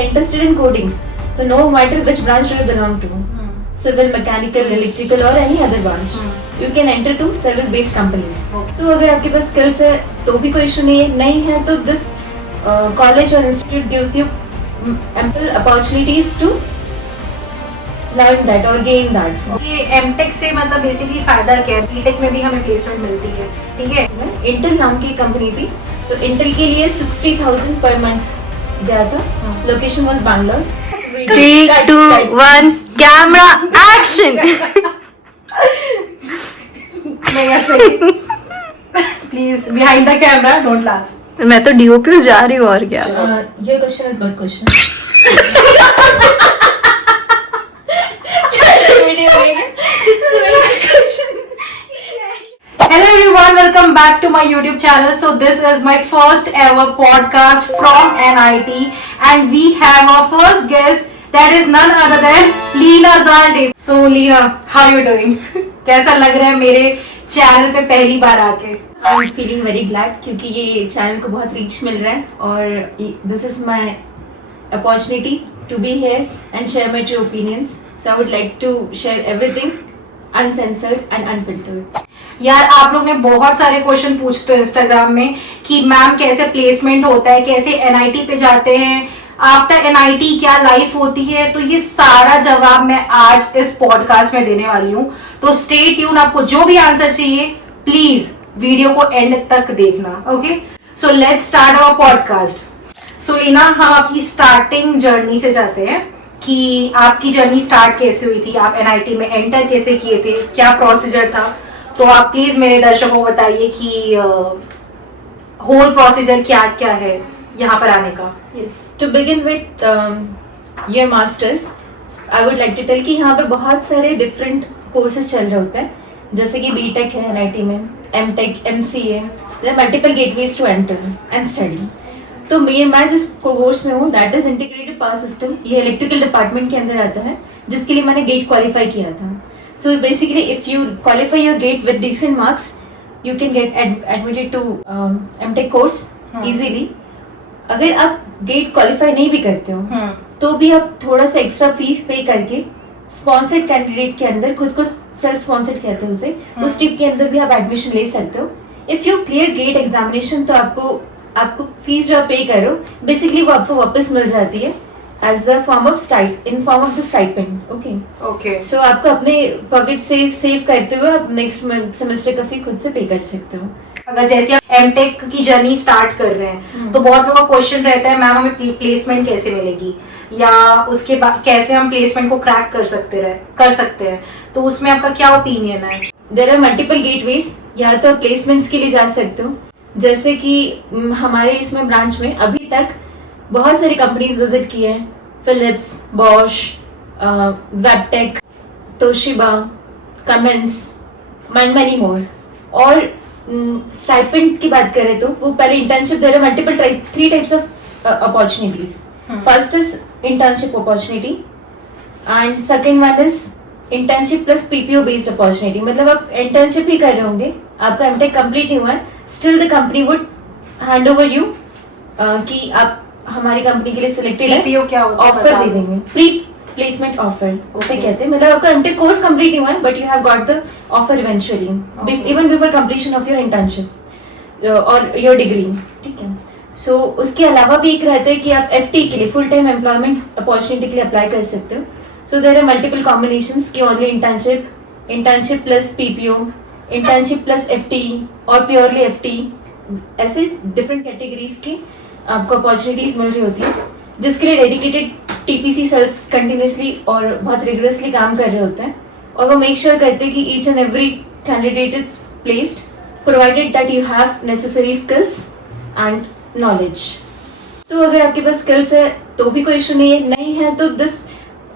are interested in codings, so no matter which branch do you belong to, civil, mechanical, electrical or any other branch, you can enter to service based companies. तो अगर आपके पास skills है तो भी कोई issue नहीं है तो this college or institute gives you ample opportunities to learn that or gain that. ये एमटेक से मतलब बेसिकली फायदा क्या है? बीटेक में भी हमें प्लेसमेंट मिलती है, ठीक है? इंटेल नाम की कंपनी थी, तो इंटेल के लिए 60,000 पर मंथ गया था. Location was Bangalore. 3, 2, 1 camera action. Please behind the camera don't laugh. मैं तो डीओपी जा रही हूँ और क्या. Your question is good question. Hello everyone, welcome back to my YouTube channel. So this is my first ever podcast from NIT and we have our first guest that is none other than Leena Zalde. So Leena, how are you doing? कैसा लग रहा है मेरे channel पे पहली बार आके? I am feeling very glad क्योंकि ये चैनल को बहुत रीच मिल रहा है और this is my opportunity to be here and share my true opinions. So I would like to share everything uncensored and unfiltered. यार आप लोग ने बहुत सारे क्वेश्चन पूछते हो इंस्टाग्राम में कि मैम कैसे प्लेसमेंट होता है, कैसे एनआईटी पे जाते हैं, आफ्टर एनआईटी क्या लाइफ होती है. तो ये सारा जवाब मैं आज इस पॉडकास्ट में देने वाली हूँ. तो स्टे ट्यून, आपको जो भी आंसर चाहिए प्लीज वीडियो को एंड तक देखना. Okay, so let's start our podcast. So Leena, हम आपकी स्टार्टिंग जर्नी से जाते हैं कि आपकी जर्नी स्टार्ट कैसे हुई थी, आप एनआईटी में एंटर कैसे किए थे, क्या प्रोसीजर था. तो आप प्लीज मेरे दर्शकों को बताइए कि होल प्रोसीजर क्या क्या है यहाँ पर आने का. Yes, to begin with your masters I would like to tell कि यहाँ पे बहुत सारे डिफरेंट कोर्सेज चल रहे होते हैं. जैसे कि बीटेक है एनआईटी में, MTech, MCA, there are multiple gateways to enter and study. तो मैं जिस कोर्स में हूँ that is integrated power system. ये इलेक्ट्रिकल डिपार्टमेंट के अंदर आता है जिसके लिए मैंने गेट क्वालिफाई किया था. So basically, if you qualify your GATE with decent marks, you can get admitted to MTech course easily. अगर आप GATE qualify नहीं भी करते हो तो भी आप थोड़ा सा एक्स्ट्रा फीस पे करके स्पॉन्सर्ड कैंडिडेट के अंदर, खुद को सेल्फ स्पॉन्सर्ड कहते हैं उसे, उस टिप के अंदर भी आप एडमिशन ले सकते हो. If you clear GATE examination तो आपको फीस जो आप पे करो बेसिकली वो आपको वापस मिल जाती है as a form of the stipend. Okay. So आपको अपने पॉकेट से सेव करते हुए आप नेक्स्ट सेमेस्टर का फी खुद से पे कर सकते हो. अगर जैसे आप एमटेक की जर्नी स्टार्ट कर रहे हैं तो बहुत लोगों का क्वेश्चन रहता है मैम हमें प्लेसमेंट कैसे मिलेगी या उसके बाद कैसे हम प्लेसमेंट को क्रैक कर सकते हैं. तो उसमें आपका क्या ओपिनियन है? There are multiple gateways. या तो प्लेसमेंट्स के लिए जा सकते हो, जैसे कि हमारे इसमें ब्रांच में अभी तक बहुत सारी कंपनीज विजिट किए हैं. Philips, Bosch, Wabtec, Toshiba, Cummins, many more. और स्टाइपेंड की बात करें तो वो पहले internship, there are multiple 3 types of opportunities. First is internship opportunity and second one is internship plus PPO based opportunity. मतलब आप इंटर्नशिप ही कर रहे होंगे, आपका एमटेक कंप्लीट नहीं हुआ है, still the company would hand over you कि आप हमारी कंपनी के लिए सिलेक्टेड है. पीपीओ क्या होता है? ऑफर दे देंगे, प्री प्लेसमेंट ऑफर उसे कहते हैं. मतलब आपका एमटेक कोर्स कंप्लीट नहीं हुआ है but you have got the offer eventually even before completion of your internship और योर डिग्री. ठीक है. सो उसके अलावा भी एक रहता है कि आप एफटी के लिए, फुल टाइम एम्प्लॉयमेंट अपॉर्चुनिटी के लिए अप्लाई कर सकते हो. So there are multiple combinations की only internship plus PPO, internship plus FT और प्योरली एफटी. ऐसे डिफरेंट कैटेगरीज की आपको अपॉर्चुनिटीज मिल रही होती है जिसके लिए डेडिकेटेड टीपीसी सेल्स कंटिन्यूसली और बहुत रिगरसली काम कर रहे होते हैं. और वो मेक श्योर करते हैं कि each and every candidate is placed provided that you have necessary skills and knowledge. तो अगर आपके पास स्किल्स है तो भी कोई इशू नहीं है तो दिस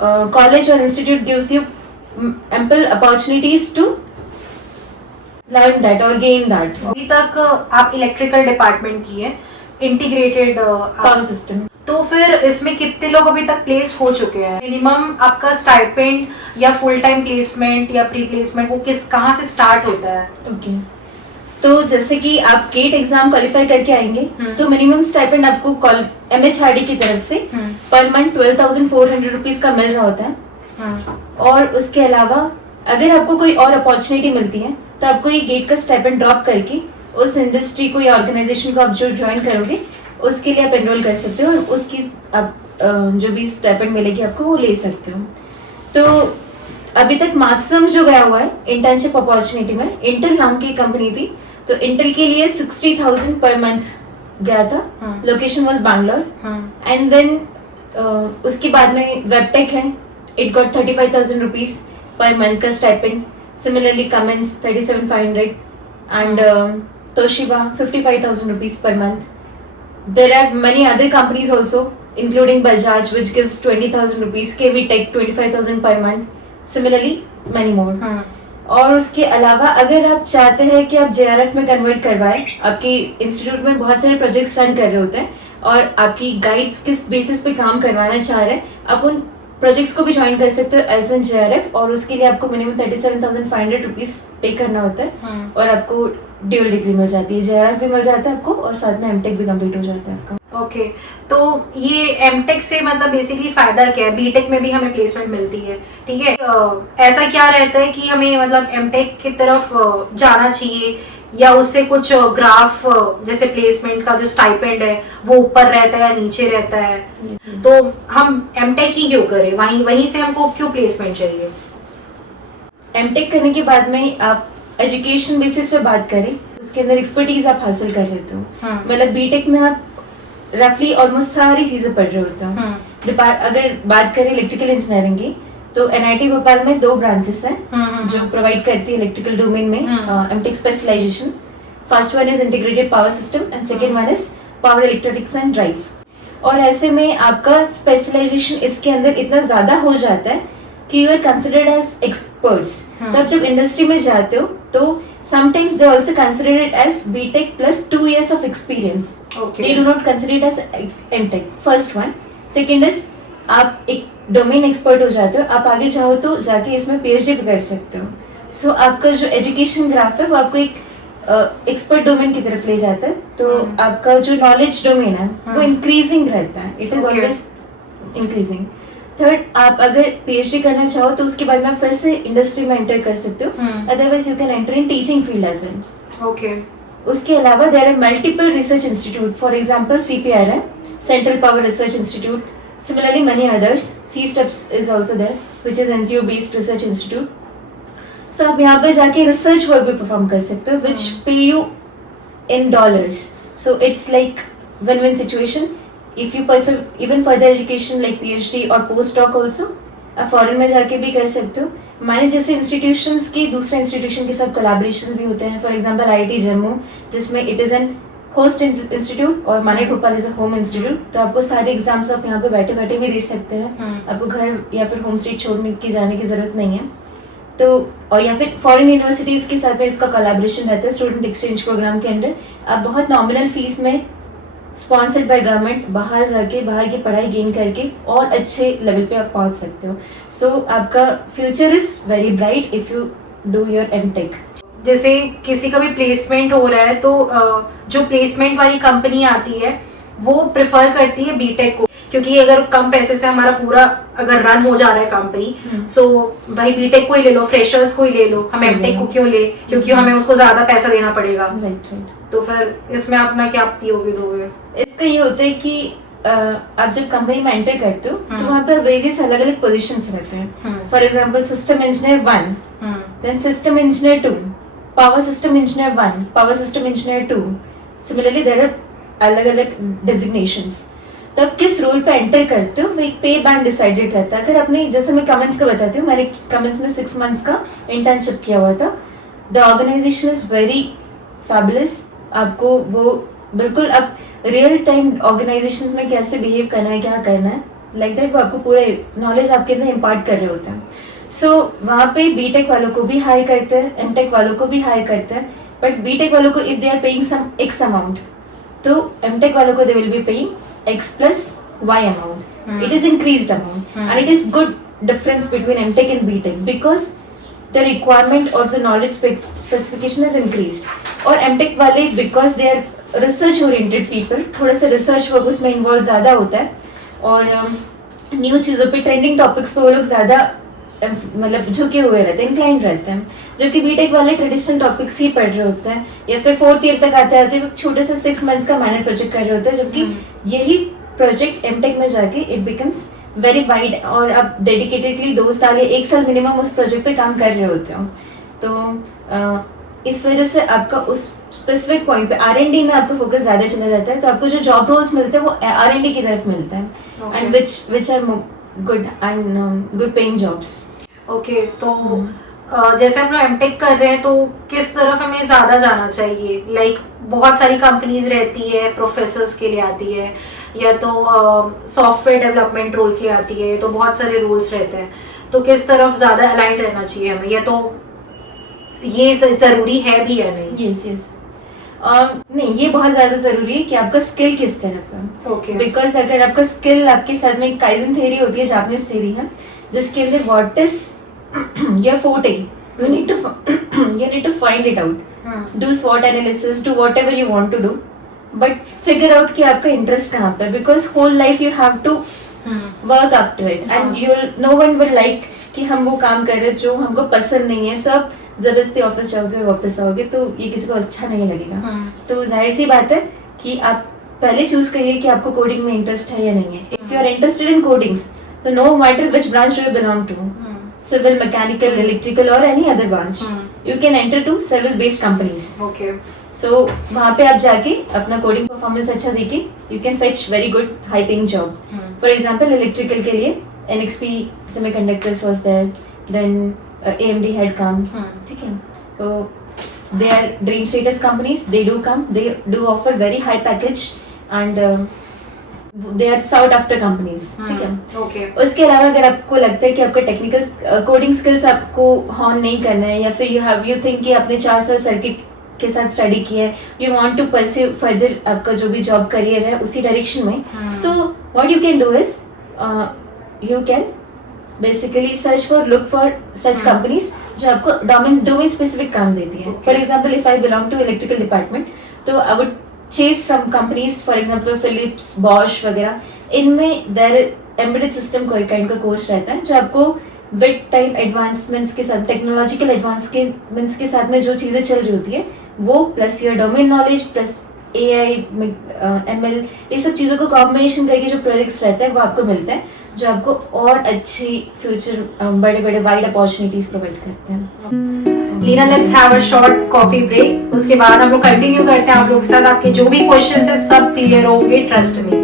कॉलेज और institute gives you ample opportunities to learn that और गेन दैट. अभी तक आप इलेक्ट्रिकल डिपार्टमेंट की है, इंटीग्रेटेड पावर सिस्टम. तो फिर इसमें कितने लोग अभी तक प्लेस हो चुके हैं? मिनिमम आपका स्टाइपेंड या फुल टाइम प्लेसमेंट या प्री प्लेसमेंट वो कहाँ से स्टार्ट होता है? ओके. तो जैसे कि आप गेट एग्जाम क्वालिफाई करके आएंगे तो मिनिमम स्टाइपेंड आपको MHRD की तरफ से पर मंथ 12,400 रुपीज का मिल रहा होता है। और उसके अलावा अगर आपको कोई और अपॉर्चुनिटी मिलती है तो आपको ये गेट का स्टाइपेंड ड्रॉप करके उस इंडस्ट्री को या ऑर्गेनाइजेशन को आप जो ज्वाइन करोगे उसके लिए आप एनरोल कर सकते हो और उसकी आप जो भी स्टाइपेंड मिलेगी आपको वो ले सकते हो। तो अभी तक मैक्सिमम जो गया हुआ है इंटर्नशिप अपॉर्चुनिटी में, इंटेल नाम की कंपनी थी, तो इंटेल के लिए 60,000 पर मंथ गया था। Location was Bangalore and then उसके बाद में वेबटेक है, it got 35,000 rupees per month का स्टाइपेंड। सिमिलरली कमेंस 37,500 एंड Toshiba 55,000 rupees per month. There are many other companies also, including Bajaj, which gives 20,000 rupees. KV Tech 25,000 per month. Similarly, many more. और उसके अलावा अगर आप चाहते हैं कि आप JRF में कन्वर्ट करवाएं, आपके इंस्टीट्यूट में बहुत सारे प्रोजेक्ट्स रन कर रहे होते हैं और आपकी गाइड्स किस बेसिस पे काम करवाना चाह रहे हैं, आप उन प्रोजेक्ट्स को भी ज्वाइन कर सकते हो एज एन JRF और उसके लिए आपको मिनिमम 37,500 रुपीज पे करना होता है और आपको ड्यूल डिग्री मिल जाती है, JRF भी मिल जाता है आपको और साथ में MTech भी कंप्लीट हो जाता है आपका। ओके तो ये MTech से मतलब बेसिकली फायदा क्या है? BTech में भी हमें प्लेसमेंट मिलती है, ठीक है। ऐसा क्या रहता है कि हमें मतलब MTech की तरफ जाना चाहिए या उससे कुछ ग्राफ जैसे प्लेसमेंट का जो स्टाइपेंड है वो ऊपर रहता है या नीचे रहता है, तो हम MTech ही क्यों करें? वहीं से हमको क्यों प्लेसमेंट चाहिए? MTech करने के बाद में आप एजुकेशन बेसिस पे बात करें, उसके अंदर एक्सपर्टीज आप हासिल कर लेते हो। मतलब BTech में आप रफली ऑलमोस्ट सारी चीजें पढ़ रहे होते हो। अगर बात करें इलेक्ट्रिकल इंजीनियरिंग की तो NIT भोपाल में 2 ब्रांचेस हैं जो प्रोवाइड करती है इलेक्ट्रिकल डोमेन में MTech specialization. First one is integrated power system and second one is power electronics and drive. और ऐसे में आपका स्पेशलाइजेशन इसके अंदर इतना ज्यादा हो जाता है कि you are considered as experts. तो आप जब इंडस्ट्री में जाते हो तो sometimes they also consider it as BTech plus 2 years of experience. Okay. They do not consider it as MTech. First one. Second is आप एक डोमेन एक्सपर्ट हो जाते हो, आप आगे चाहो तो जाके इसमें PhD भी कर सकते हो। सो आपका जो एजुकेशन ग्राफ है वो आपको एक एक्सपर्ट डोमेन की तरफ ले जाता है, तो आपका जो नॉलेज डोमेन है वो इंक्रीजिंग रहता है, it is always increasing. Third, आप अगर PhD करना चाहो तो उसके बाद में आप फिर से इंडस्ट्री में एंटर कर सकते हो, otherwise you can enter in teaching field as well. Okay. उसके अलावा there are multiple research institute, for example CPR है, central power research institute, similarly many others. C-STEPS is also there, which is NGO based research institute. So आप यहाँ पे जाके research work भी perform कर सकते हो, which pay you in dollars. So it's like win-win situation. If you pursue even further education like PhD or postdoc also, आप foreign में जाके भी कर सकते हो। हमारे जैसे इंस्टीट्यूशंस की दूसरे इंस्टीट्यूशन के साथ कोलैबोरेशंस भी होते हैं, फॉर एग्जांपल IIT जम्मू, जिसमें it is an host institute और MANIT Bhopal is a home institute. तो आपको सारे एग्जाम्स आप यहाँ पे बैठे बैठे भी दे सकते हैं, आपको घर या फिर होम स्टेट छोड़ने की जाने की जरूरत नहीं है। तो और या फिर फॉरेन यूनिवर्सिटीज़ के साथ में इसका कोलैबोरेशन रहता है स्टूडेंट एक्सचेंज प्रोग्राम के अंडर। आप बहुत नॉमिनल फीस में स्पॉन्सर्ड बाय गवर्नमेंट बाहर जाके बाहर की पढ़ाई गेन करके और अच्छे लेवल पे आप पहुंच सकते हो। सो आपका future is very bright if you do your MTech। जैसे किसी का भी प्लेसमेंट हो रहा है तो जो प्लेसमेंट वाली कंपनी आती है वो प्रेफर करती है BTech को, क्योंकि अगर कम पैसे से हमारा पूरा अगर रन हो जा रहा है कंपनी, सो भाई BTech को ही ले लो, फ्रेशर्स को ही ले लो, हम MTech को क्यों ले, क्योंकि हमें उसको ज्यादा पैसा देना पड़ेगा। तो फिर इसमें अपना क्या POV दोगे? इसका ये होता है कि आप जब कंपनी में एंटर करते हो तो वहाँ पे वेरियस अलग अलग पोजीशंस रहते हैं। For example system engineer 1, then system engineer 2, power system engineer 1, power system engineer 2। Similarly there are अलग अलग डेजिग्नेशंस। तो आप किस रोल पे एंटर करते हो वो एक पे बैंड डिसाइडेड रहता है। अगर आपने, जैसे मैं कमेंट्स का बताती हूँ, मैंने कमेंट्स में 6 months का इंटर्नशिप किया हुआ था। The organization is very fabulous. आपको वो बिल्कुल आप रियल टाइम ऑर्गेनाइजेशंस में कैसे बिहेव करना है, क्या करना है, लाइक दैट वो आपको पूरा नॉलेज आपके अंदर इम्पार्ट कर रहे होते हैं। सो वहाँ पे BTech वालों को भी हायर करते हैं, MTech वालों को भी हायर करते हैं, बट BTech वालों को if they are paying some X amount तो MTech वालों को they will be paying X plus Y amount. It is increased amount and it is good difference between MTech and BTech because the requirement और the knowledge specification is increased. और MTech वाले because they are research oriented people, थोड़ा सा research work उसमें involve ज़्यादा होता है और न्यू चीज़ों पे ट्रेंडिंग टॉपिक्स पे वो लोग ज़्यादा मतलब झुके हुए रहते हैं, इंक्लाइंड रहते हैं। जबकि बीटेक वाले ट्रेडिशनल टॉपिक्स ही पढ़ रहे होते हैं या फिर 4th ईयर तक आते आते छोटे से 6 मंथ्स का माइनर प्रोजेक्ट कर रहे होते हैं, जबकि यही प्रोजेक्ट एमटेक में जाके इट बिकम्स वेरी वाइड और आप डेडिकेटेडली 2 साल या 1 साल मिनिमम उस प्रोजेक्ट पे काम कर रहे होते हो। तो इस वजह से आपका उस स्पेसिफिक पॉइंट पे R&D में आपका फोकस ज़्यादा चला जाता है, तो आपको जो जॉब रोल्स मिलते हैं वो R&D की तरफ मिलता है and which are good and good paying jobs. Okay, तो जैसे हम लोग एमटेक कर रहे हैं तो किस तरफ हमें ज़्यादा जाना चाहिए? लाइक बहुत सारी कंपनीज रहती है, प्रोफेसर्स के लिए आती है या तो सॉफ्टवेयर डेवलपमेंट रोल के लिए आती है, तो बहुत सारे रोल्स रहते हैं, तो किस तरफ ज़्यादा अलाइंड रहना चाहिए हमें, या तो ये ज़रूरी है भी या नहीं? यस यस नहीं, ये बहुत ज़्यादा ज़रूरी है कि आपका स्किल किस तरफ है। ओके, बिकॉज अगर आपका स्किल आपके साथ में काइजन थ्योरी होती है, जापानीज थ्योरी है, जिसके अंदर what is your forte, you need to find it out, do SWOT analysis, do whatever you want to do, but figure out कि आपका इंटरेस्ट कहाँ पे, because whole life you have to work after it and no one will like कि हम वो काम कर रहे हैं जो हमको पसंद नहीं है, तो आप जबरदस्ती ऑफिस जाओगे और वापस आओगे तो ये किसी को अच्छा नहीं लगेगा। तो जाहिर सी बात है कि आप पहले चूज करिए कि आपको कोडिंग में इंटरेस्ट है या नहीं है। If you are interested in codings, तो no matter which branch do you belong to, civil, mechanical, electrical or any other branch, you can enter to service based companies. Okay, So वहाँ पे आप जाके अपना कोडिंग परफॉर्मेंस अच्छा देके you can fetch very good high paying job. For example, electrical के लिए NXP Semiconductors was there, then AMD had come. ठीक है, so they are dream status companies. They do come, they do offer very high package and they are sought after companies. ठीक है, okay, उसके अलावा अगर आपको लगता है कि आपका टेक्निकल कोडिंग स्किल्स आपको हॉर्न नहीं करना है या फिर यू थिंक कि आपने 4 साल सर्किट के साथ स्टडी किया है, you want to pursue further आपका जो भी जॉब करियर है उसी डायरेक्शन में, तो what you can do is you can basically look for such companies जो आपको डोमेन स्पेसिफिक काम देती है। For example, if I belong to electrical department, तो I would chase some companies, for example Philips, Bosch वगैरह, इनमें there embedded system कोई kind का कोर्स रहता है जो आपको विद टाइम एडवांसमेंट्स के साथ, टेक्नोलॉजिकल एडवांसमेंट्स के साथ में जो चीज़ें चल रही होती है वो plus your domain knowledge plus AI, ML, ये सब चीज़ों को कॉम्बिनेशन करके जो प्रोजेक्ट्स रहते हैं वो आपको मिलता है, जो आपको और अच्छी फ्यूचर बड़े बड़े वाइड अपॉर्चुनिटीज प्रोवाइड करते हैं। Leena, let's have a short coffee break, उसके बाद हम लोग कंटिन्यू करते हैं आप लोगों के साथ। आपके जो भी क्वेश्चंस है सब क्लियर होंगे, trust me.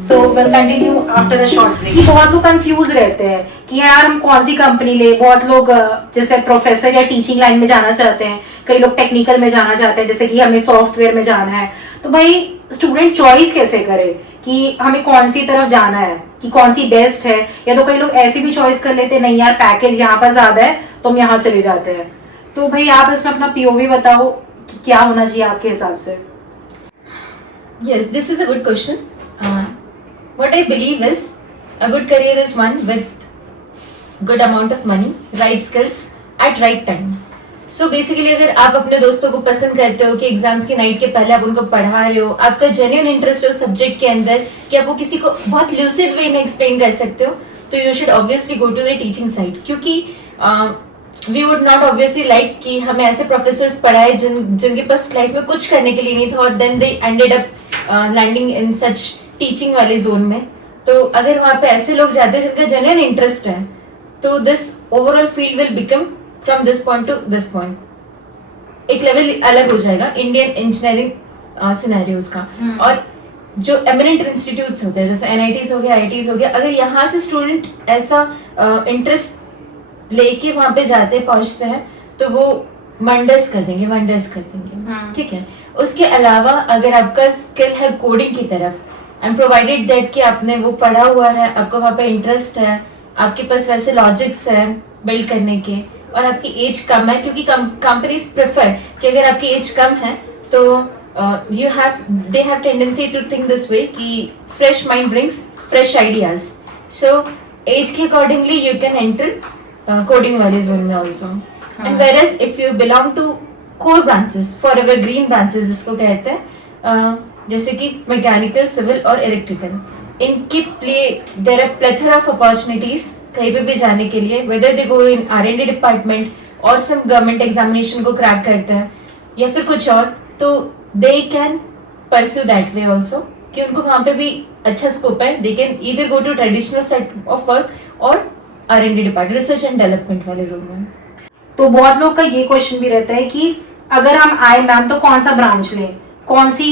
So will continue after a short break. बहुत लोग कंफ्यूज रहते हैं कि यार हम कौन सी कंपनी ले। बहुत लोग जैसे प्रोफेसर या टीचिंग लाइन में जाना चाहते हैं, कई लोग टेक्निकल में जाना चाहते हैं, जैसे कि हमें सॉफ्टवेयर में जाना है। तो भाई स्टूडेंट चॉइस कैसे करे कि हमें कौन सी तरफ जाना है, कि कौन सी बेस्ट है? या तो कई लोग ऐसे भी चॉइस कर लेते हैं, नहीं यार पैकेज यहाँ पर ज्यादा है तो हम यहाँ चले जाते हैं। तो भाई आप इसमें अपना POV बताओ कि क्या होना चाहिए आपके हिसाब से। Yes, this is a good question. What I believe is a good career is one with good amount of money, right skills at right time. So basically अगर आप अपने दोस्तों को पसंद करते हो कि एग्जाम्स की नाइट के पहले आप उनको पढ़ा रहे हो, आपका जेन्युइन इंटरेस्ट है उस सब्जेक्ट के अंदर कि आप वो किसी को बहुत ल्यूसिड वे में एक्सप्लेन कर सकते हो, तो you should obviously go to the teaching side. क्योंकि we would not obviously like कि हमें ऐसे प्रोफेसर्स पढ़ाए जिनके पास लाइफ में कुछ करने के लिए नहीं था और then they ended up landing in such teaching वाले जोन में। तो अगर वहाँ पे ऐसे लोग जाते हैं जिनका जेन्युइन इंटरेस्ट है, तो this overall field will become from this point two this point एक लेवल अलग हो जाएगा इंडियन इंजीनियरिंग सिनेरियोज का। और जो एमिनेंट इंस्टीट्यूट्स होते हैं जैसे NITs हो गया, IITs हो गया, अगर यहाँ से स्टूडेंट ऐसा इंटरेस्ट लेके वहां पे जाते पहुंचते हैं तो वो वंडर्स कर देंगे। ठीक है, उसके अलावा अगर आपका स्किल है कोडिंग की तरफ एंड प्रोवाइडेड दैट कि आपने वो पढ़ा हुआ है, आपको वहाँ पे इंटरेस्ट है, आपके पास वैसे लॉजिक्स है बिल्ड करने के और आपकी एज कम है, क्योंकि कंपनीज प्रेफर कि अगर आपकी एज कम है तो they have tendency to think this way कि fresh mind brings fresh ideas. So age के accordingly you can enter coding वाले जोन में also. And whereas if you belong to core branches, forever green branches जिसको कहते हैं, जैसे कि mechanical, civil और इलेक्ट्रिकल, इनके लिए देयर आर प्लेथरा ऑफ अपॉर्चुनिटीज कहीं पे भी जाने के लिए, whether they go in R&D department और सम गवर्नमेंट एग्जामिनेशन को क्रैक करते हैं या फिर कुछ और, तो they can pursue that way also, कि उनको वहाँ पे भी अच्छा स्कोप है. They can either go to traditional set of work और R&D department, research and development वाले जोन में. तो बहुत लोग का ये क्वेश्चन भी रहता है कि अगर हम आए मैम तो कौन सा ब्रांच लें, कौन सी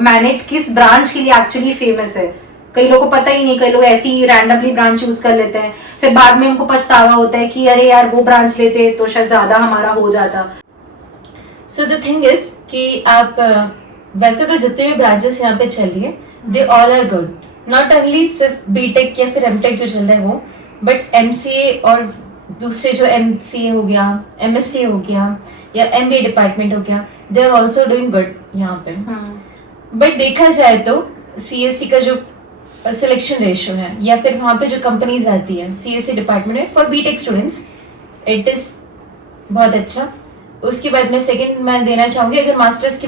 मैनेट किस ब्रांच के लिए एक्चुअली फेमस है. कई लोगों को पता ही नहीं, कई लोग ऐसी रैंडमली ब्रांच चूज कर लेते हैं, फिर बाद में उनको पछतावा होता है कि अरे यार वो ब्रांच लेते तो शायद ज्यादा हमारा हो जाता. सो द थिंग इज कि आप वैसे तो जितने भी ब्रांचेस यहाँ पे चल रही है, they all are good. Not only सिर्फ बीटेक या फिर एमटेक जो चल रहा है वो, बट एमसीए और दूसरे जो एमसीए हो गया, एमएससी हो गया या एमबीए डिपार्टमेंट हो गया, they are also doing good यहाँ पे. बट देखा जाए तो सीएससी का जो सिलेक्शन रेशियो है या फिर वहाँ पे जो कंपनीज आती है सीएससी डिपार्टमेंट में for BTech students, it is बहुत अच्छा. उसके बाद में सेकंड मैं देना चाहूंगी, अगर मास्टर्स की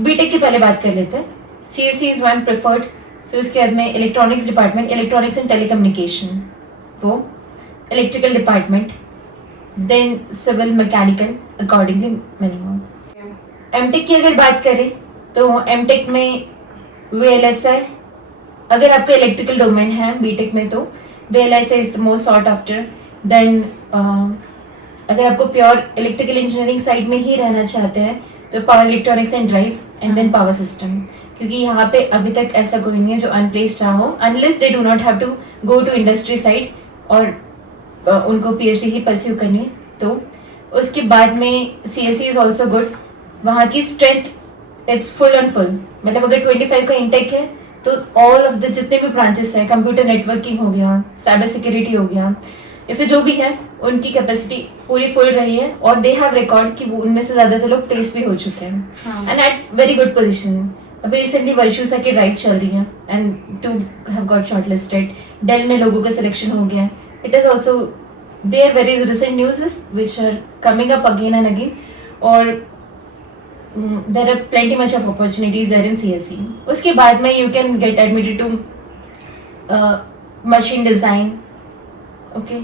बीटेक की पहले बात कर लेते हैं, सीएससी इज वन प्रेफर्ड. फिर उसके बाद में electronics department, electronics and telecommunication, वो electrical department, then civil mechanical, accordingly minimum. MTech की अगर बात करें तो एमटेक में वीएलएसआई, अगर आपका इलेक्ट्रिकल डोमेन है बीटेक में तो VLSI is the most sought after. Then अगर आपको प्योर इलेक्ट्रिकल इंजीनियरिंग साइड में ही रहना चाहते हैं तो power electronics and drive and then power system, क्योंकि यहाँ पे अभी तक ऐसा कोई नहीं है जो अनप्लेस्ड रहा हो, unless they do not have to go to industry side और उनको पीएचडी ही परस्यू करनी है. तो उसके बाद में सीएससी इज ऑल्सो गुड. वहाँ की strength it's full and full, मतलब अगर 25 का इंटेक है तो ऑल ऑफ द जितने भी ब्रांचेस हैं, कंप्यूटर नेटवर्किंग हो गया, साइबर सिक्योरिटी हो गया या फिर जो भी है, उनकी कैपेसिटी पूरी फुल रही है और दे हैव रिकॉर्ड कि वो उनमें से ज्यादातर लोग प्लेस भी हो चुके हैं and at very good position. अभी रिसेंटली वर्चूसा की ड्राइव चल रही है and to have got shortlisted. Dell में लोगों का सिलेक्शन हो गया. It is also there very recent news which are coming up again and again, और there are plenty much of opportunities there in CSE. उसके बाद में you can get admitted to machine design, okay.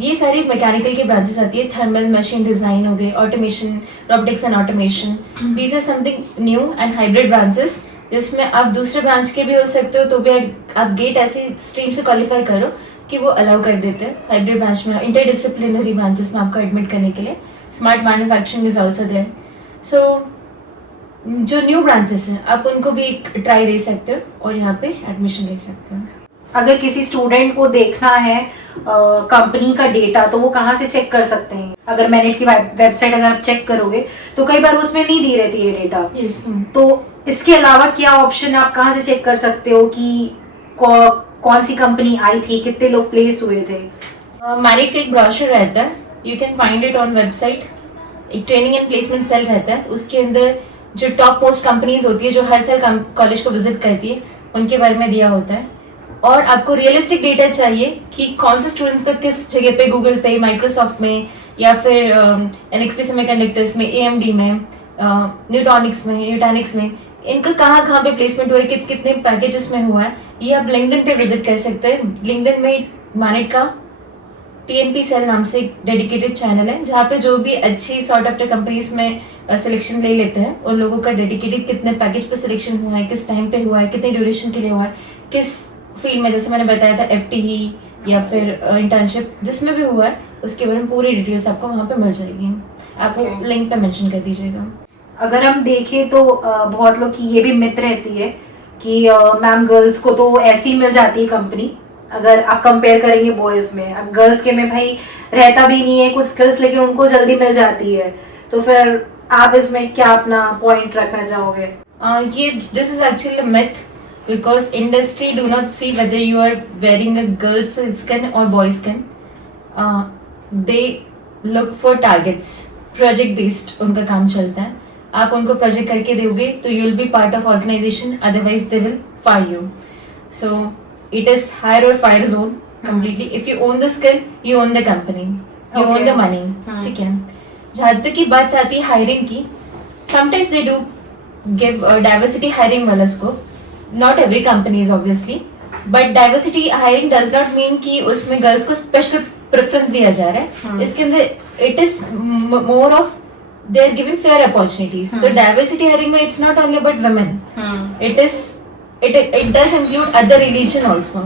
ये सारी mechanical की branches आती है. Thermal machine design हो गए, automation, robotics and automation, these are something new and hybrid branches, जिसमें आप दूसरे ब्रांच के भी हो सकते हो, तो भी आप गेट ऐसी स्ट्रीम से क्वालिफाई करो कि वो अलाउ कर देते हैं हाइब्रिड ब्रांच में, इंटरडिसिप्लिनरी ब्रांचेस में आपको एडमिट करने के लिए. Smart manufacturing is also there. So जो न्यू ब्रांचेस हैं आप उनको भी एक ट्राई दे सकते हो और यहाँ पे एडमिशन ले सकते हो. अगर किसी स्टूडेंट को देखना है कंपनी का डेटा, तो वो कहाँ से चेक कर सकते हैं? अगर मैनेट की वेबसाइट अगर आप चेक करोगे तो कई बार उसमें नहीं दी रहती है डेटा. तो इसके अलावा क्या ऑप्शन है, आप कहाँ से चेक कर सकते हो कि कौन सी कंपनी आई थी, कितने लोग प्लेस हुए थे? मैनेट का एक ब्रोशर रहता है, you can find it on website. एक ट्रेनिंग एंड प्लेसमेंट सेल रहता है, उसके अंदर जो टॉप मोस्ट कंपनीज होती है जो हर साल कॉलेज को विजिट करती है, उनके बारे में दिया होता है. और आपको रियलिस्टिक डेटा चाहिए कि कौन से स्टूडेंट्स का किस जगह पे, गूगल पे, माइक्रोसॉफ्ट में या फिर एनएक्सपी सेमीकंडक्टर्स में, एएमडी में, न्यूटॉनिक्स में, यूटैनिक्स में, इनका कहाँ पे प्लेसमेंट हुआ है, कितने पैकेजेस में हुआ है, ये आप लिंक्डइन पे विजिट कर सकते हैं. लिंक्डइन में मैनेट का टीएमपी सेल नाम से एक डेडिकेटेड चैनल है, जहाँ पे जो भी अच्छी सॉर्ट आफ्टर कंपनीज में सिलेक्शन ले लेते हैं, उन लोगों का डेडिकेटेड कितने पैकेज पे सिलेक्शन हुआ है, किस टाइम पे हुआ है, कितने ड्यूरेशन के लिए हुआ है, किस फील्ड में, जैसे मैंने बताया था एफटीई या फिर इंटर्नशिप जिसमें भी हुआ है, उसके बारे में पूरी डिटेल्स आपको वहाँ पे मिल जाएगी. आप लिंक पे मेंशन कर दीजिएगा. अगर हम देखें तो बहुत लोग की ये भी मिथ रहती है कि मैम गर्ल्स को तो ऐसी मिल जाती है कंपनी. अगर आप कंपेयर करेंगे बॉयज में, गर्ल्स के में भाई रहता भी नहीं है कुछ स्किल्स, लेकिन उनको जल्दी मिल जाती है. तो फिर आप इसमें क्या अपना पॉइंट रखना चाहोगे? ये this is actually myth, because industry do not see whether you are wearing a girl's skin or boy's skin. They look for targets, project based उनका काम चलता है. आप उनको प्रोजेक्ट करके दोगे तो you will be part of organization, otherwise they will fire you. So it is hire or fire zone completely. If you own the skill, you own the company. You own the Okay. Money, ठीक है। जहाँ तक की बात आती है hiring की, sometimes they do give diversity hiring वाला scope, not every companies obviously, but diversity hiring does not mean कि उसमें गर्ल्स को स्पेशल प्रेफरेंस दिया जा रहा है। इसके अंदर it is more of they are given fair opportunities. तो डाइवर्सिटी हायरिंग में it's not only about women, it is it does include other religion also,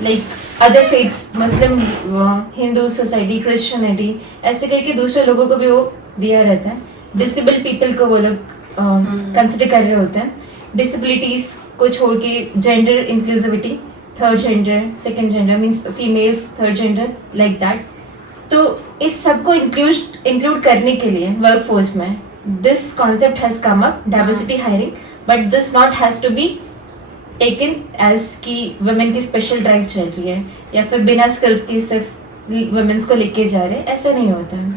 like other faiths, Muslim, Hindu society, Christianity, ऐसे करके दूसरे लोगों को भी वो दिया रहता है। डिसेबल पीपल को वो लोग कंसिडर कर रहे होते हैं। डिसेबिलिटीज को छोड़ के gender inclusivity, third gender, second gender means females, third gender, like that. तो इस सबको इंक्लूड करने के लिए वर्कफोर्स में this concept has come up, diversity hiring, but this not has to be taken as कि वुमेन की स्पेशल ड्राइव चल रही है या फिर बिना स्किल्स के सिर्फ वुमेन्स को लेके जा रहे हैं, ऐसा नहीं होता है।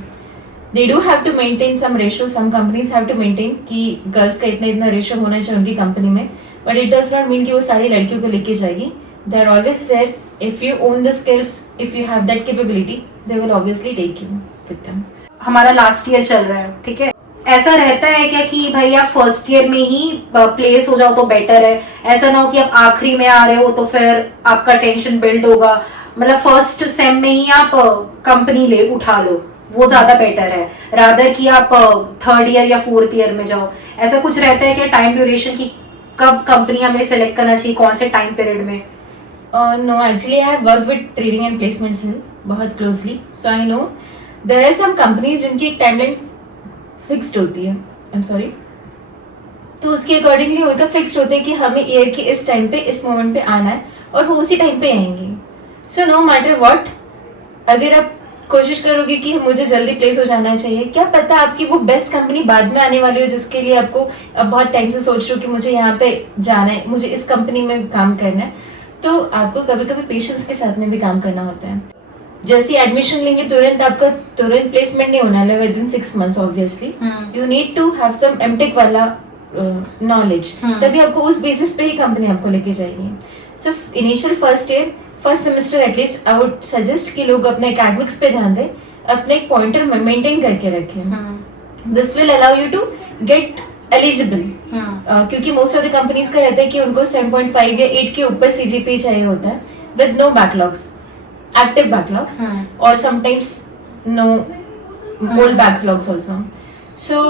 They do have to maintain some ratio, some companies have to maintain कि गर्ल्स का इतना रेशियो होना चाहिए उनकी कंपनी में, but it does not mean कि वो सारी लड़कियों को लेके जाएगी। They are always fair, if you own the skills, if you have that capability, they will obviously take you with them. हमारा लास्ट ईयर चल रहा है, ठीक है, ऐसा रहता है क्या कि भाई आप फर्स्ट ईयर में ही प्लेस हो जाओ तो बेटर है? ऐसा ना हो कि आप आखिरी में आ रहे हो तो फिर आपका टेंशन बिल्ड होगा, मतलब फर्स्ट सेम में ही आप कंपनी ले उठा लो, वो ज्यादा बेटर है रादर कि आप थर्ड ईयर या फोर्थ ईयर में जाओ? ऐसा कुछ रहता है क्या टाइम ड्यूरेशन की, कब कंपनी हमें सेलेक्ट करना चाहिए, कौन से टाइम पीरियड में? No, actually I have worked with training and placement cell बहुत closely, so I know there are some companies जिनकी एक टाइमलाइन फिक्स्ड होती है, I'm sorry, तो उसके अकॉर्डिंगली उनका फिक्स्ड होता है कि हमें ईयर के इस टाइम पे, इस मोमेंट पे आना है और वो उसी टाइम पे आएंगे। सो नो मैटर व्हाट, अगर आप कोशिश करोगे कि मुझे जल्दी प्लेस हो जाना चाहिए, क्या पता आपकी वो बेस्ट कंपनी बाद में आने वाली हो जिसके लिए आपको अब बहुत टाइम से सोच रहे हो कि मुझे यहाँ पे जाना है, मुझे इस कंपनी में काम करना है। तो आपको कभी कभी पेशेंस के साथ में भी काम करना होता है। जैसे एडमिशन लेंगे तुरंत आपका तुरंत प्लेसमेंट नहीं होना है within 6 months obviously, you need to have some MTech वाला नॉलेज, तभी आपको उस बेसिस पे ही कंपनी आपको लेके जाएगी। So initial first year, first semester at least I would suggest कि लोग अपने एकेडमिक्स पे ध्यान दें, अपने एक पॉइंटर मेंटेन करके रखें। This will allow you to get eligible, क्योंकि मोस्ट ऑफ द कंपनीज का रहता है कि उनको 7.5 या 8 के ऊपर सीजीपी चाहिए होता है with no backlogs, active backlogs, और sometimes no old backlogs also. So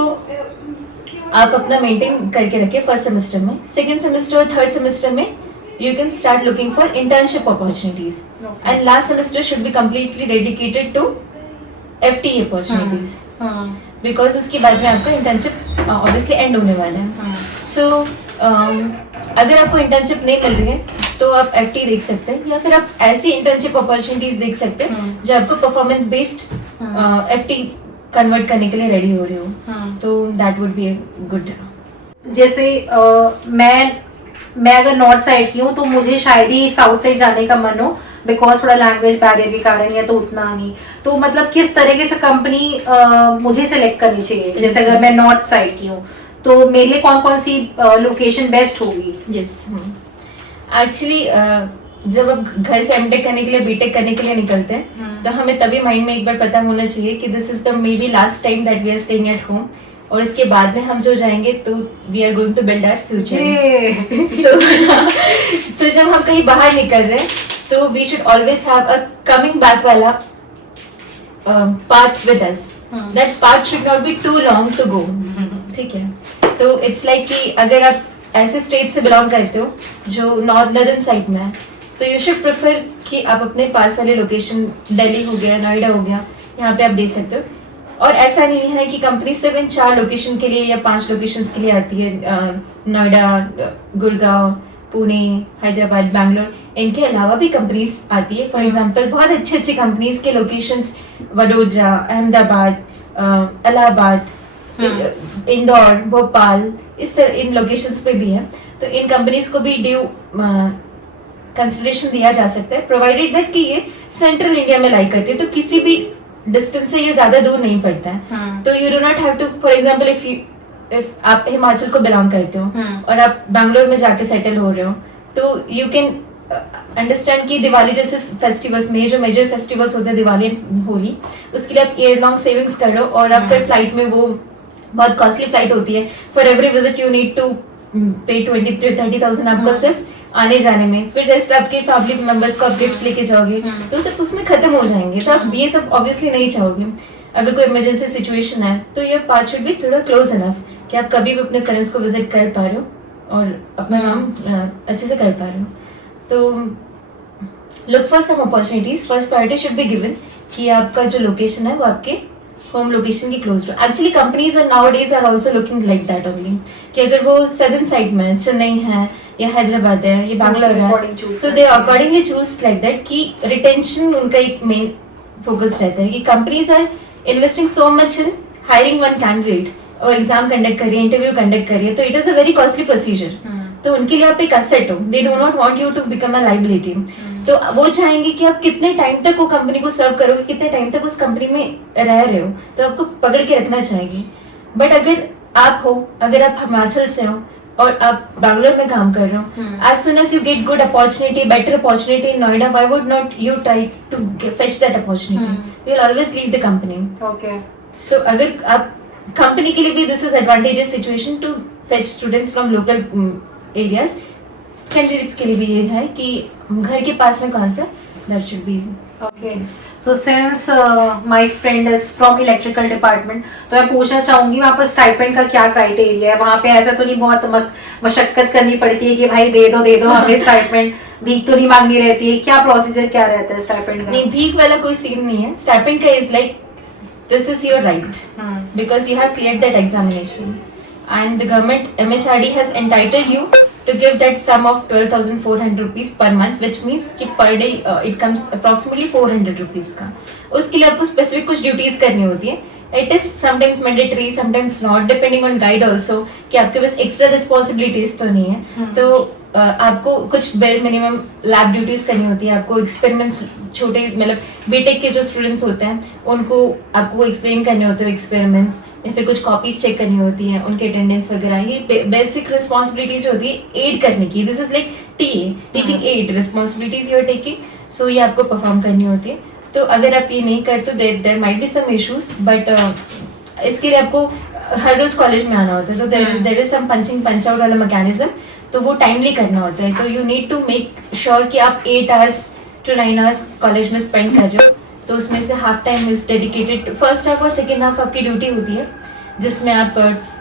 आप अपना मेंटेन करके रखिए फर्स्ट सेमेस्टर में। सेकंड सेमेस्टर और थर्ड सेमेस्टर में you can start looking for internship opportunities, and last semester should be completely dedicated to FTE opportunities, because उसके बाद में आपका internship obviously end होने वाला है। So अगर आपको internship नहीं मिल रही है तो आप FTE देख सकते हैं, या फिर आप ऐसी internship opportunities देख सकते हैं जो आपको performance based FTE कन्वर्ट करने के लिए रेडी हो रही हो, तो that would be a good। जैसे मैं अगर नॉर्थ साइड की हूँ तो मुझे शायद ही साउथ साइड जाने का मन हो, बिकॉज थोड़ा लैंग्वेज बैरियर के कारण, या तो उतना नहीं, तो मतलब किस तरीके से कंपनी मुझे सेलेक्ट करनी चाहिए? जैसे अगर मैं नॉर्थ साइड की हूँ तो मेरे लिए कौन कौन सी लोकेशन बेस्ट होगी? यस, एक्चुअली जब आप घर से एमटेक करने के लिए, बीटेक करने के लिए निकलते हैं, तो हमें तभी माइंड में एक बार पता होना चाहिए कि this is the maybe last time that we are staying at home, और इसके बाद में हम जो जाएंगे तो we are going to build our future. तो जब हम कहीं बाहर निकल रहे हैं तो we should always have a coming back वाला path with us, that path should not be too long to go, ठीक है? तो इट्स लाइक कि अगर आप ऐसे स्टेट से बिलोंग करते हो जो नॉर्दर्न साइड में है, तो यू शुड प्रेफर कि आप अपने पास वाले लोकेशन, दिल्ली हो गया, नोएडा हो गया, यहाँ पे आप दे सकते हो। और ऐसा नहीं है कि कंपनी सिर्फ इन 4 लोकेशन के लिए या 5 लोकेशंस के लिए आती है, नोएडा, गुड़गांव, पुणे, हैदराबाद, बैंगलोर, इनके अलावा भी कंपनीज आती है। फॉर एग्जांपल बहुत अच्छी अच्छी कंपनीज के लोकेशंस वडोदरा, अहमदाबाद, इलाहाबाद, इंदौर, भोपाल, इन लोकेशंस पे भी है। तो इन कंपनीज को भी ड्यू कंसिडरेशन दिया जा सकता है, प्रोवाइडेड दैट कि ये सेंट्रल इंडिया में लाई करते हैं, तो किसी भी डिस्टेंस से ये ज्यादा दूर नहीं पड़ता है। तो you do not have to, for example if आप हिमाचल को बिलोंग करते हो और आप बैंगलोर में जाके सेटल हो रहे हो, तो यू कैन अंडरस्टैंड कि दिवाली जैसे फेस्टिवल्स में जो मेजर फेस्टिवल्स होते हैं दिवाली होली, उसके लिए आप ईयर लॉन्ग सेविंग्स करो और आप फिर फ्लाइट में, वो बहुत कॉस्टली फ्लाइट होती है, for every visit you need to pay 20-30,000 आपको सिर्फ आने जाने में, फिर रेस्ट आपके फैमिली मेंबर्स को आप गिफ्ट लेके जाओगे तो सब उसमें खत्म हो जाएंगे। तो आप ये सब ऑब्वियसली नहीं चाहोगे। अगर कोई इमरजेंसी सिचुएशन है तो ये पार्ट शुड बी थोड़ा क्लोज इनफ कि आप कभी भी अपने पेरेंट्स को विजिट कर पा रहे हो और अपना काम अच्छे से कर पा रहे हो। तो look for some opportunities, first priority should be given कि आपका जो लोकेशन है वो आपके होम लोकेशन की क्लोज हो। Actually companies are nowadays are also looking like that only कि अगर वो सदर्न साइड में चेन्नई है या हैदराबाद है या बैंगलोर है, so they accordingly choose like that कि रिटेंशन उनका एक मेन फोकस रहता है कि companies are investing so much in hiring one candidate और एग्जाम कंडक्ट करिए, इंटरव्यू कंडक्ट करिए, तो it is a very costly procedure. तो उनके लिए आप एक असेट हो, they do not want you to become a liability. तो वो चाहेंगे कि आप कितने टाइम तक वो कंपनी को सर्व करोगे, कितने टाइम तक उस कंपनी में रह रहे हो, तो आपको पकड़ के रखना चाहेगी। बट अगर आप हो, अगर आप हिमाचल से हो और आप बैंगलोर में काम कर रहे हो, as soon as you get good opportunity, better opportunity in Noida, why would not you try to fetch that opportunity? You will always leave the company. Okay, so अगर आप कंपनी के लिए भी this is advantages situation to fetch students from local areas. Candidates के लिए भी ये है कि घर के पास में कौन सा, that should be. Okay, so since my friend is from electrical department, तो मैं पूछना चाहूंगी वहाँ पर स्टाइपेंड का क्या क्राइटेरिया है? वहाँ पे ऐसा तो नहीं बहुत मशक्कत करनी पड़ती है कि भाई दे दो हमें स्टाइपेंड, भीख तो नहीं मांगनी रहती है? क्या प्रोसीजर क्या रहता है स्टाइपेंड का? नहीं, भीख वाला कोई सीन नहीं है। स्टाइपेंड का is like this is your right because you have cleared that examination and the government MHRD has entitled you to give that sum of 12,400 rupees per month, which means कि per day it comes approximately 400 rupees का। उसके लिए आपको specific कुछ duties करनी होती है। It is sometimes mandatory, sometimes not, depending on guide also कि आपके पास extra responsibilities तो नहीं है। तो आपको कुछ bare minimum lab duties करनी होती है, आपको experiments छोटे, मतलब बीटेक के जो स्टूडेंट्स होते हैं उनको आपको एक्सप्लेन करने होते हैं एक्सपेरिमेंट्स, या फिर कुछ कॉपीज चेक करनी होती है, उनके अटेंडेंस वगैरह। ये बेसिक रिस्पॉन्सिबिलिटीज होती है एड करने की। This is like teaching and responsibilities you are taking, so ये आपको परफॉर्म करनी होती है। तो अगर आप ये नहीं करते तो there might be some issues, but इसके लिए आपको हर रोज कॉलेज में आना होता है। तो there is some punch out वाला मैकेनिज्म, तो वो टाइमली करना होता है। तो you need to make sure कि आप 8 hours to 9 hours कॉलेज में स्पेंड कर रहे हो। तो उसमें से half time is dedicated, first half और सेकेंड हाफ आपकी ड्यूटी होती है जिसमें आप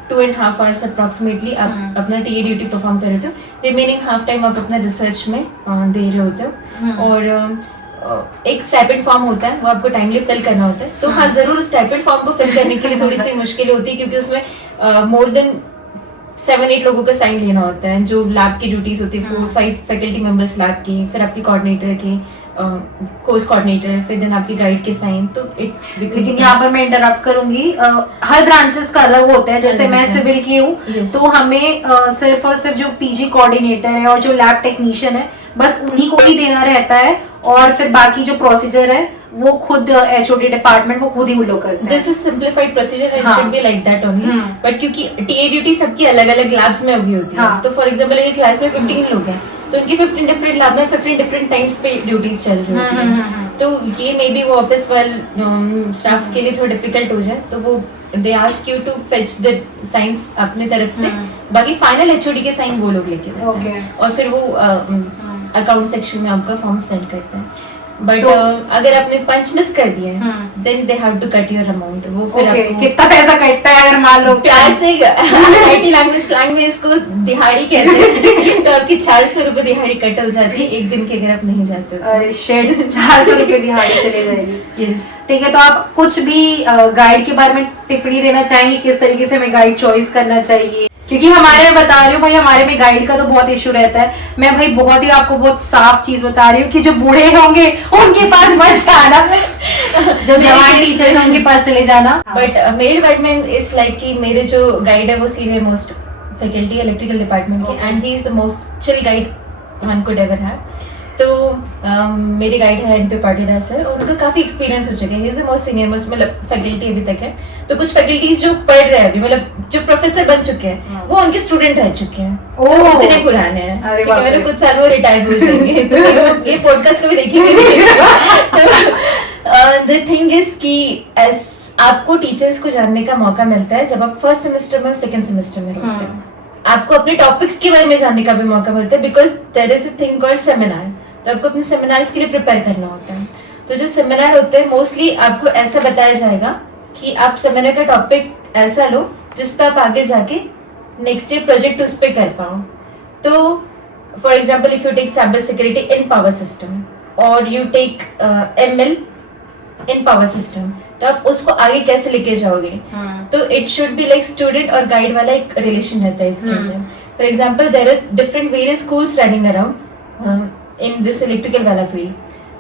2.5 hours अप्रॉक्सीमेटली आप अपना टीए ड्यूटी परफॉर्म कर रहे हो। रिमेनिंग हाफ टाइम आप अपना रिसर्च में दे रहे होते हो। और एक स्टाइपेंड फॉर्म होता है, वो आपको टाइमली फिल करना होता है। तो हाँ, जरूर स्टाइपेंड फॉर्म को फिल करने के लिए थोड़ी सी मुश्किल होती है क्योंकि उसमें मोर देन 7-8 लोगों का साइन लेना होता है। जो लैब की ड्यूटीज होती है 4-5 फैकल्टी मेंबर्स लैब की, फिर आपके कोऑर्डिनेटर के, कोर्स कोऑर्डिनेटर, फिर देन आपकी गाइड के साइन। तो लेकिन यहाँ पर मैं इंटरप्ट करूंगी, हर ब्रांचेस का अलग होता है। जैसे मैं सिविल की हूँ, तो हमें सिर्फ और सिर्फ जो पीजी कोऑर्डिनेटर है और जो लैब टेक्नीशियन है बस उन्हीं को ही देना रहता है, और फिर बाकी जो प्रोसीजर है वो खुद एचओडी डिपार्टमेंट वो खुद ही उल्लो करते हैं। This is simplified procedure, it should be like that only. But क्योंकि टीए ड्यूटी सबकी अलग अलग लैब्स में अभी होती है, तो फॉर एग्जांपल एक क्लास में 15 लोग हैं, तो उनकी 15 डिफरेंट लैब में 15 डिफरेंट टाइम्स पे ड्यूटीज चल रही होती है। तो ये मे बी वो ऑफिस वाले स्टाफ के लिए थोड़ा डिफिकल्ट हो जाए, तो वो they ask you to fetch the signs अपने तरफ से, बाकी फाइनल एचओडी के साइन वो लोग लेके जाते हैं और फिर वो अकाउंट सेक्शन में आपका फॉर्म सेंड करते हैं। बट अगर आपने पंच मिस कर दिया है then they have to cut your amount. वो फिर आपको कितना पैसा कटता है अगर मान लो प्यार से आईटी लैंग्वेज स्लैंग में इसको दिहाड़ी कहते हैं, तो आपकी 400 रुपए दिहाड़ी कट हो जाती है एक दिन के अगर आप नहीं जाते हो। अरे शेड 400 रुपए दिहाड़ी चले जाएगी। यस, ठीक है। तो आप कुछ भी गाइड के बारे में टिप्पणी देना चाहेंगे, किस तरीके से हमें गाइड चॉइस करना चाहिए? क्योंकि हमारे में बता रही हूँ भाई, हमारे में गाइड का तो बहुत इशू रहता है। मैं भाई बहुत ही आपको बहुत साफ चीज बता रही हूँ कि जो बूढ़े होंगे उनके पास मत जाना, जो जवान टीचर्स हैं उनके पास चले जाना। बट मेरे डिपार्टमेंट इज लाइक कि मेरे जो गाइड है वो senior most faculty electrical department के, and he is the most chill guide one could ever have. तो मेरे गाइड है एनपी पाटीदार सर, और उनका काफी एक्सपीरियंस हो चुका है, ही is the most senior most मतलब फैकल्टी अभी तक है। तो कुछ फैकल्टीज जो पढ़ रहे हैं अभी, मतलब जो प्रोफेसर बन चुके हैं, वो उनके स्टूडेंट रह चुके हैं, ओह, इतने पुराने हैं, अरे ठीक है, बाप रे। मतलब कुछ साल वो रिटायर हो जाएंगे, तो ये पॉडकास्ट कभी देखेंगे। द थिंग इज कि आपको टीचर्स को जानने का मौका मिलता है जब आप फर्स्ट सेमेस्टर में और सेकंड सेमेस्टर में होते हैं। आपको अपने टॉपिक्स के बारे में जानने का भी मौका मिलता है, because there is a thing called seminar. तो आपको अपने सेमिनार्स के लिए प्रिपेयर करना होता है। तो जो सेमिनार होते हैं मोस्टली आपको ऐसा बताया जाएगा कि आप सेमिनार का टॉपिक ऐसा लो जिस पे आप आगे जाके नेक्स्ट ईयर प्रोजेक्ट उस पर कर पाओ। तो for example if you take cyber security in power system और you take ML in power system, तो आप उसको आगे कैसे लेके जाओगे। तो it should be like student और गाइड वाला एक रिलेशन रहता है इसके अंदर। For example there are different various schools running around in this electrical वाला फील्ड।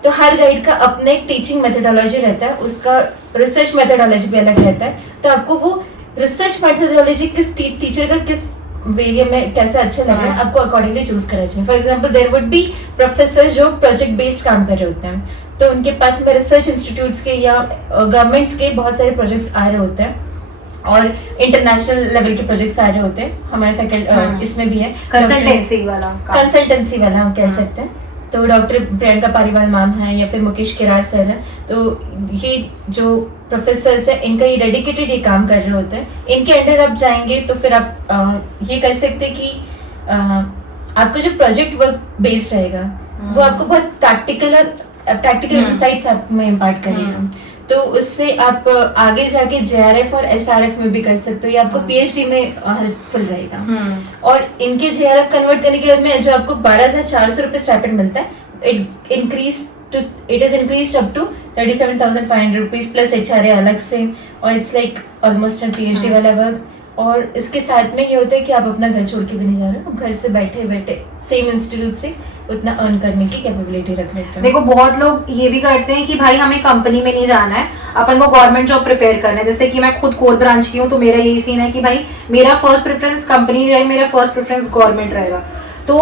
तो हर गाइड का अपना एक टीचिंग मेथोडोलॉजी रहता है, उसका रिसर्च मेथोडोलॉजी भी अलग रहता है। तो आपको वो रिसर्च मेथोडोलॉजी किस टीचर का किस वे में कैसे अच्छा लग रहा है, आपको अकॉर्डिंगली चूज करना चाहिए। For example there would be professor जो प्रोजेक्ट बेस्ड काम कर रहे होते हैं, तो उनके पास में रिसर्च इंस्टीट्यूट्स के या गवर्नमेंट्स के बहुत सारे प्रोजेक्ट्स आ रहे होते हैं और इंटरनेशनल लेवल के प्रोजेक्ट्स आ रहे होते हैं। हमारे फैकल्टी इसमें भी है कंसल्टेंसी वाला हम कह सकते हैं। तो डॉक्टर प्रियंका पारीवाल मैम है या फिर मुकेश किरार सर है, तो ये जो प्रोफेसर्स है इनका ये डेडिकेटेड ये काम कर रहे होते हैं। इनके अंडर आप जाएंगे तो फिर आप ये कर सकते हैं कि आपका जो प्रोजेक्ट वर्क बेस्ड रहेगा वो आपको बहुत प्रैक्टिकल इंसाइट्स आप में इम्पार्ट करेगा। तो उससे आप आगे जाके JRF और SRF में भी कर सकते हो, या आपको PhD में हेल्पफुल रहेगा। और इनके JRF कन्वर्ट करने के बाद में जो आपको 12,400 रुपये स्टाइपेंड मिलता है, it is increase up to 37,500 rupees plus HRA अलग से, और इट्स लाइक ऑलमोस्ट PhD वाला वर्क। और इसके साथ में ये होता है कि आप अपना घर छोड़ के भी नहीं जा रहे हो, घर से बैठे बैठे सेम इंस्टीट्यूट से उतना अर्न करने की कैपेबिलिटी रख लेते हैं। देखो बहुत लोग ये भी करते हैं कि भाई हमें कंपनी में नहीं जाना है, अपन को गवर्नमेंट जॉब प्रिपेयर करना है। जैसे कि मैं खुद कोर ब्रांच की हूँ, तो मेरा यही सीन है कि भाई मेरा फर्स्ट प्रेफरेंस कंपनी रहेगा, मेरा फर्स्ट प्रेफरेंस गवर्नमेंट रहेगा। तो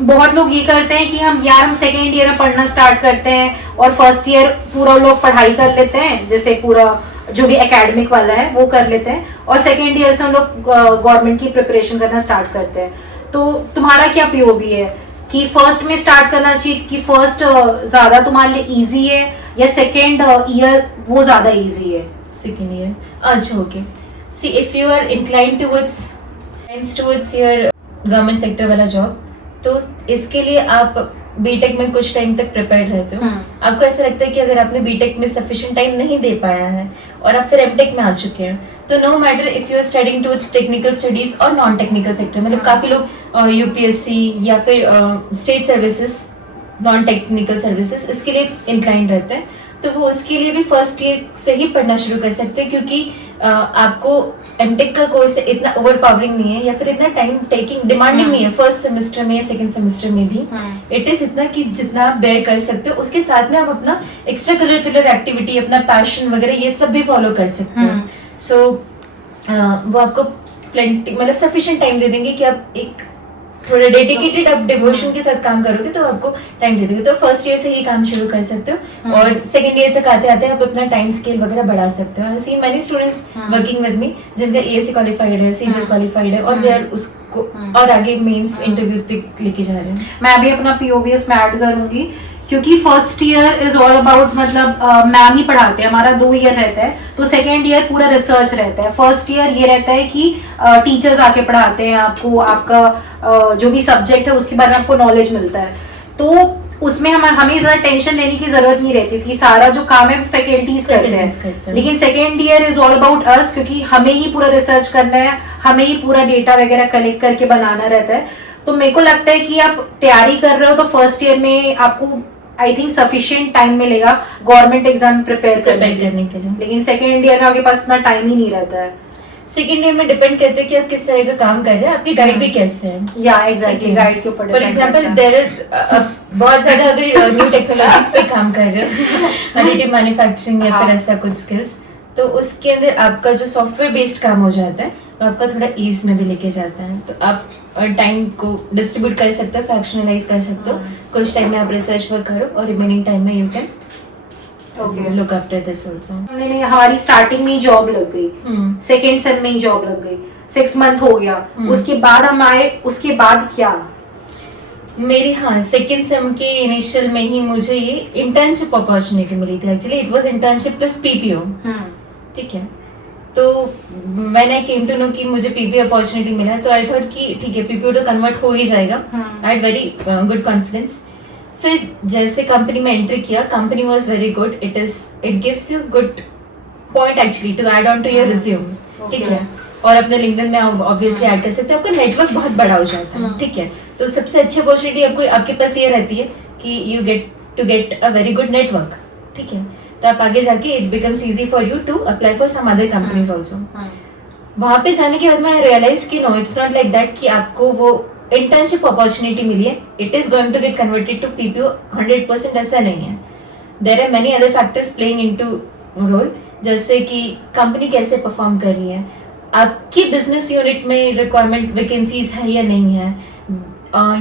बहुत लोग ये करते हैं कि हम सेकेंड ईयर में पढ़ना स्टार्ट करते हैं और फर्स्ट ईयर पूरा लोग पढ़ाई कर लेते हैं, जैसे पूरा जो भी एकेडमिक वाला है वो कर लेते हैं, और सेकेंड ईयर से हम लोग गवर्नमेंट की प्रिपरेशन करना स्टार्ट करते हैं। तो तुम्हारा क्या POV है कि फर्स्ट में स्टार्ट करना चाहिए कि फर्स्ट ज्यादा तुम्हारे लिए इजी है, या सेकेंड ईयर वो ज्यादा इजी है? सेकेंड ईयर अच्छा, okay. See if you are inclined towards your government sector वाला जॉब, तो इसके लिए आप बीटेक में कुछ टाइम तक प्रिपेयर्ड रहते हो। आपको ऐसा लगता है कि अगर आपने बीटेक में सफिशिएंट टाइम नहीं दे पाया है और आप फिर एमटेक में आ चुके हैं, तो no matter if you are studying towards technical studies और नॉन टेक्निकल सेक्टर, मतलब काफी लोग UPSC या फिर state services, non technical services, इसके लिए इंक्लाइंड रहते हैं। तो वो उसके लिए भी फर्स्ट ईयर से ही पढ़ना शुरू कर सकते हैं, क्योंकि आपको एमटेक का कोर्स इतना ओवर पावरिंग नहीं है या फिर इतना टाइम टेकिंग डिमांडिंग नहीं है फर्स्ट सेमेस्टर में या सेकंड सेमेस्टर में भी। इट इज इतना कि जितना आप बेयर कर सकते हो, उसके साथ में आप अपना एक्स्ट्रा करिकुलर एक्टिविटी, अपना पैशन वगैरह ये सब भी फॉलो कर सकते हो। सो वो आपको मतलब सफिशिएंट टाइम दे देंगे कि आप एक थोड़ा डेडिकेटेड आप डिवोशन के साथ काम करोगे तो आपको टाइम दे देंगे। तो फर्स्ट ईयर से ही काम शुरू कर सकते हो और सेकंड ईयर तक आते आते आप अपना टाइम स्केल वगैरह बढ़ा सकते हो। I see many students working with me जिनका ASC क्वालिफाइड है, CGL क्वालिफाइड है, और दे आर उसको और आगे मेंस इंटरव्यू तक लेके जा रहे हैं। मैं भी अपना POVS में ऐड करूंगी, क्योंकि first year is all about मतलब मैम ही पढ़ाते हैं, हमारा 2 ईयर रहता है, तो सेकेंड ईयर पूरा रिसर्च रहता है। फर्स्ट ईयर ये रहता है कि टीचर्स आके पढ़ाते हैं आपको, आपका जो भी सब्जेक्ट है उसके बारे में आपको नॉलेज मिलता है। तो उसमें हमें ज़्यादा टेंशन लेने की जरूरत नहीं रहती, क्योंकि सारा जो काम है फैकल्टीज करते हैं। लेकिन second year is all about us, क्योंकि हमें ही पूरा रिसर्च करना है, हमें ही पूरा डेटा वगैरह कलेक्ट करके बनाना रहता है। तो मेरे को लगता है कि आप तैयारी कर रहे हो तो फर्स्ट ईयर में आपको आई थिंक सफिशिएंट टाइम मिलेगा गवर्नमेंट एग्जाम प्रिपेयर करने के लिए। लेकिन सेकेंड ईयर में आपके पास इतना टाइम ही नहीं रहता है। सेकेंड ईयर में डिपेंड करते हैं कि आप किस तरह का काम कर रहे हैं, आपकी गाइड भी कैसे है। या एग्जैक्टली, गाइड के ऊपर। फॉर एग्जांपल बहुत ज्यादा अगर न्यू टेक्नोलॉजीज पे काम कर रहे हैं, एडिटिव मैन्युफैक्चरिंग या फिर ऐसा कुछ स्किल्स, तो उसके अंदर आपका जो सॉफ्टवेयर बेस्ड काम हो जाता है वो आपका थोड़ा ईज में भी लेके जाता है, तो आप टाइम को डिस्ट्रीब्यूट कर सकते हो, फ्रैक्शनलाइज कर सकते हो। कुछ टाइम में आप रिसर्च वर्क करो और रिमेनिंग टाइम में you can Okay. Look after this also. हमारी स्टार्टिंग में ही जॉब लग गई, सेकेंड सेम में ही जॉब लग गई, 6 मंथ हो गया, उसके बाद हम आए, उसके बाद क्या? मेरी सेकेंड सेम के इनिशियल में ही मुझे ये इंटर्नशिप अपॉर्चुनिटी मिली थी। Actually it was internship plus PPO, ठीक है। तो when I came to know कि मुझे पीपीओ अपॉर्चुनिटी मिला, तो आई थॉट कि ठीक है पीपीओ तो कन्वर्ट हो ही जाएगा। I had very good confidence. फिर जैसे कंपनी में एंट्री किया, company was very good, it gives you good point actually to add on to your resume, ठीक है। और अपने लिंक्डइन में ऑब्वियसली ऐड कर सकते हो, आपका नेटवर्क बहुत बड़ा हो जाता है, ठीक है। तो सबसे अच्छी अपॉर्चुनिटी आपको आपके पास ये रहती है कि you get a very good network, ठीक है। तो आप आगे जाके it becomes easy for you to apply for some other companies also. वहां पे जाने के बाद मैं रियलाइज कि no, it's not like that कि आपको वो इंटर्नशिप अपॉर्चुनिटी मिली है, it is going to get converted to PPO 100%, ऐसा नहीं है। There are many other factors playing into role, जैसे कि कंपनी कैसे परफॉर्म कर रही है, आपकी बिजनेस यूनिट में रिक्वायरमेंट वैकेंसीज है या नहीं है,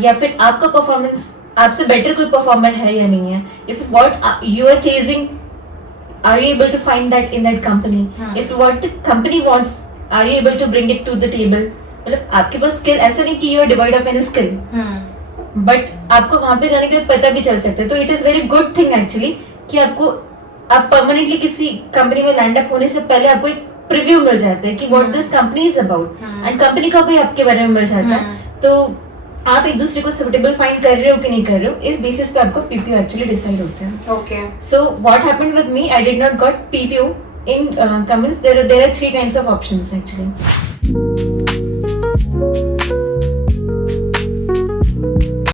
या फिर आपका परफॉर्मेंस आपसे बेटर कोई परफॉर्मर है या नहीं है, if what you are chasing are you able to find that in that company, if what the company wants are you able to bring it to the table। मतलब आपके पास skill, ऐसा नहीं कि you are devoid of any skill, but आपको वहां पे जाने के बाद पता भी चल सकता है। तो it is very good thing actually कि आपको आप परमानेंटली किसी कंपनी में लैंड अप होने से पहले आपको एक प्रीव्यू मिल जाता है कि what this company is about, and company का भी आपके बारे में मिल जाता है। तो आप एक दूसरे को सुटेबल फाइंड कर रहे हो कि नहीं कर रहे हो, इस बेसिस पे आपको पीपीओ एक्चुअली डिसाइड होता है। Okay, so what happened with me, I did not got PPO in Cummins. There are 3 kinds of options actually.